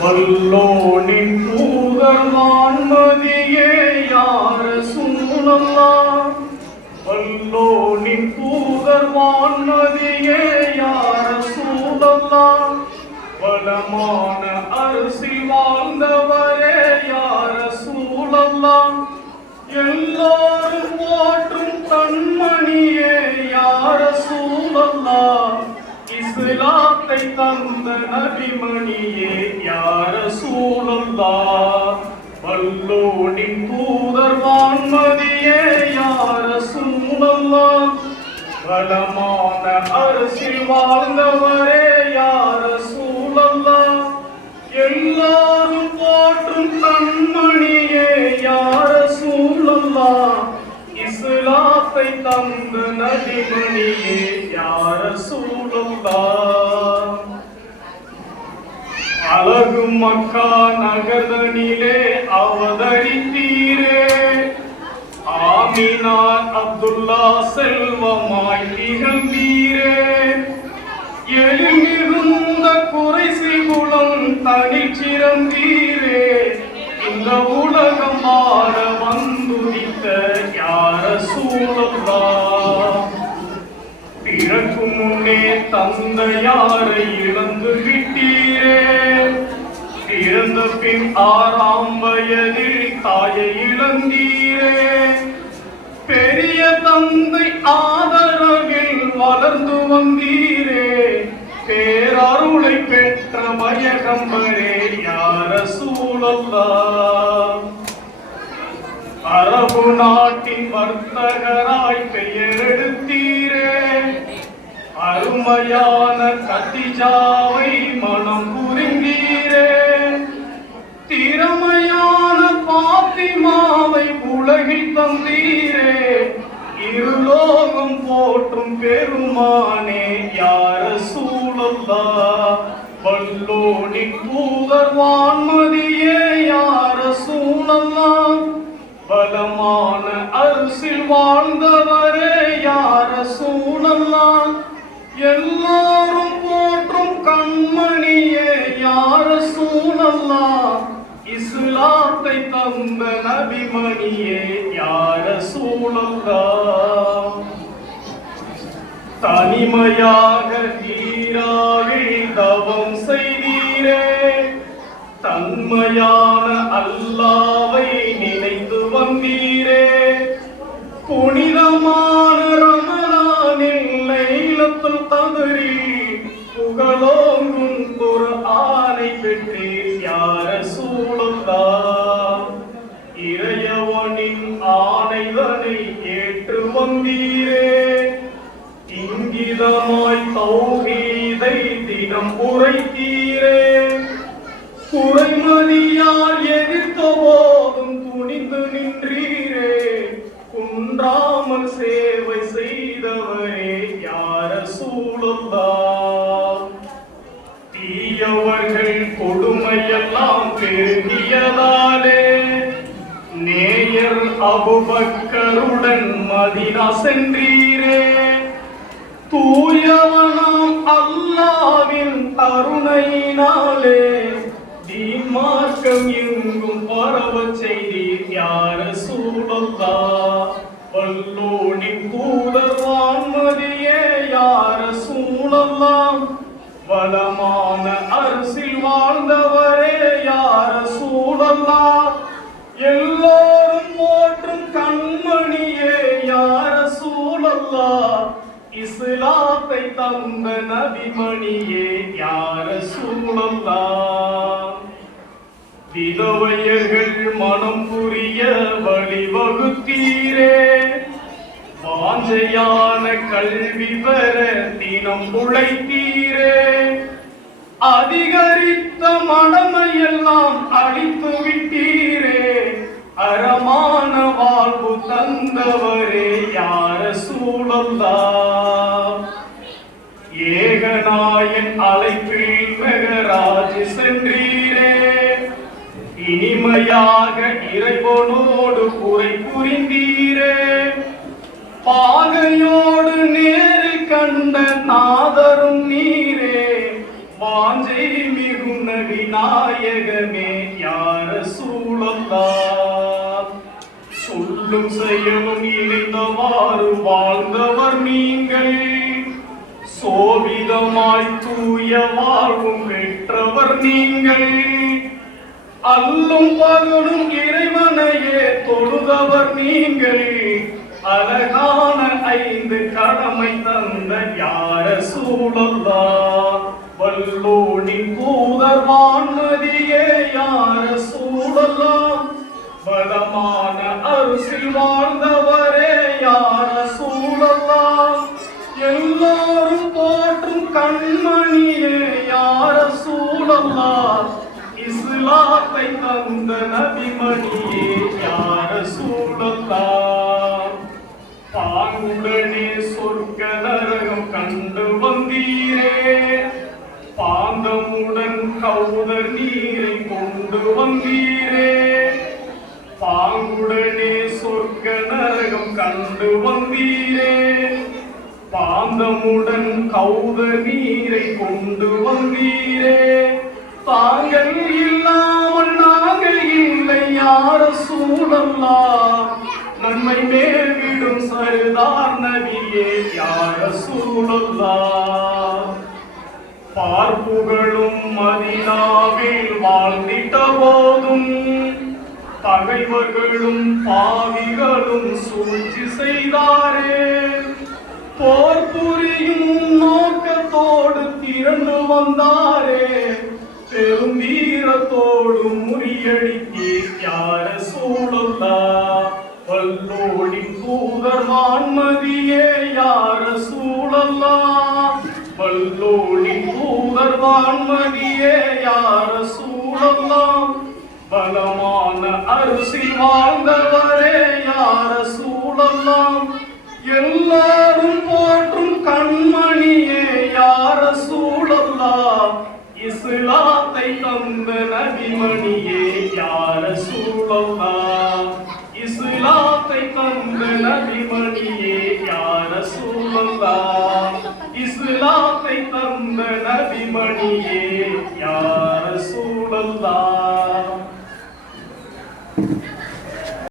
வல்லோனின் தூதர் வான்மதியே யார சூழல்லா? வல்லோனின் தூதர் வான்மதியே யார சூழல்லா? வளமான அரசில் வாழ்ந்தவரே யார சூழல்லா? எல்லாரும் போற்றும் கண்மணியே யார சூழல்லா இஸ்லாத்தை தந்த நபிமணியே யார சூழந்தா? வல்லோனின் தூதர் வான்மதியே யார சூழந்தா? வளமான அரசில் வாழ்ந்தவரே யார சூழந்தா? எல்லாரும் போற்றும் கண்மணியே யார சூழந்தா? இஸ்லாத்தை தந்த நபிமணியே யார சூழந்தா? அழகு மக்கா நகர்தனிலே அவதரித்தீரே. ஆமினார் அப்துல்லா செல்வமாய் நிகழ்ந்தீரே எழுந்திருந்த குறைசி குலம் தனிச்சிறந்தீரே இந்த உலகம் மாற வந்துதித்த யார சூழல்லா பிறக்கும் முன்னே தந்தையாரை இழந்து விட்டீரே. இறந்த பின் ஆறாம் வயதில் தாயை இழந்தீரே. பெரிய தந்தை ஆதரவில் வளர்ந்து வந்தீரே. பேரருளை பெற்ற மயகம்பரே யார சூழல்லா? அரபு நாட்டின் வர்த்தகராய் பெயர் எடுத்தீரே அருமையான கத்திஜாவை மனம் புரிந்தீரே திறமையான பாத்திமாவை உலகில் தந்தீரே. இருலோகம் போற்றும் பெருமானே யார சூழல்லா வல்லோடி தூதர் வான்மதியே யார சூழல்லா பலமான அரசில் வாழ்ந்தவரே யார சூழல்லா எல்லாரும் போற்றும் கண்மணியே யார சூழல்லா? இஸ்லாத்தை தந்த நபிமணியே யார சூழல்லா? தனிமையாக நீராவில் தவம் செய்தீரே தன்மையான அல்ல குறைமதியால் எதிர்த்த போதும் துணிந்து நின்றீரே. குன்றாமல் சேவை செய்தவரே யார சூழல்லா தீயவர்கள் கொடுமையெல்லாம் பெருகியதாலே. நேயர் அபுபக்கருடன் மதினா சென்றீரே தூயவனாம் அல்லாவின் கருணையினாலே உலகம் எங்கும் பரவ செய்தீர் யார சூழல்லா வல்லோனி கூதர்வான்மதியே யார சூழல்லா வளமான அரசில் வாழ்ந்தவரே யார சூழல்லா எல்லோரும் போற்றும் கண்மணியே யார சூழல்லா இஸ்லாத்தை தந்த நபிமணியே யார சூழல்லா விதவையர்கள் மனம் புரிய வழிவகுத்தீரே. வாஞ்சையான கல்வி பெற தினம் உழைத்தீரே. அதிகரித்த மடமையெல்லாம் அழித்து விட்டீரே. அறமான வாழ்வு தந்தவரே யார சூழல்லா ஏகநாயன் அழைப்பீர் இனிமையாக இறைவனோடு குறை புரிந்தீரே. பாகையோடு நேரில் கண்ட நாதரும் நீரே. வாஞ்சை மிகும் நடி நாயகமே யார சூழல்லா சொல்லும் செயலும் இணைந்தவாறு வாழ்ந்தவர் நீங்கள். சோவிதமாய் தூய வாழ்வும் பெற்றவர் நீங்கள். அல்லும் பகலும் இறைவனையே தொழுதவர் நீங்கள். அழகான ஐந்து கடமை தந்த யார சூழல்லா? வல்லோனின் பூதர் வான்மதியே யார சூழல்லா? பலமான அரிசில் வாழ்ந்தவரே யார சூழல்லா? எல்லாரும் போற்றும் கண்மணியே யார சூழல்லா? இஸ்லாத்தை தந்த நபிமணியே யார சூழல்லா பாங்குடனே சொர்க்க நரகம் கண்டு வந்தீரே. பாந்தமுடன் கௌதர் நீரை கொண்டு வந்தீரே. பாங்குடனே சொர்க்க நரகம் கண்டு வந்தீரே. பாந்தமுடன் கௌத நீரை கொண்டு வந்தீரே. தாங்கள் இல்லாமல் நாங்கள் இல்லை யார சூழல்லா? நன்மை மேல்விடும் சருதார் நபியே யார சூழல்லா? பார்ப்புகளும் மதினாவில் வாழ்ந்திட்ட போதும் பகைவர்களும் பாவிகளும் சூழ்ச்சி செய்தாரே. போர் புரியும் நோக்கத்தோடு திரண்டு வந்தாரே. பெரும் வீரத்தோடு முறியடித்தீர் யார சூழல்லா வல்லோடின் தூதர் வான்மதியே யார சூழல்லா வல்லோடின் தூதர் வான்மதியே யார சூழல்லா பலமான அரிசி வாழ்ந்தவரே யார சூழல்லாம் எல்லா நபிமணியே யார சூழல்லா இஸ்லாத்தை தந்த நபிமணியே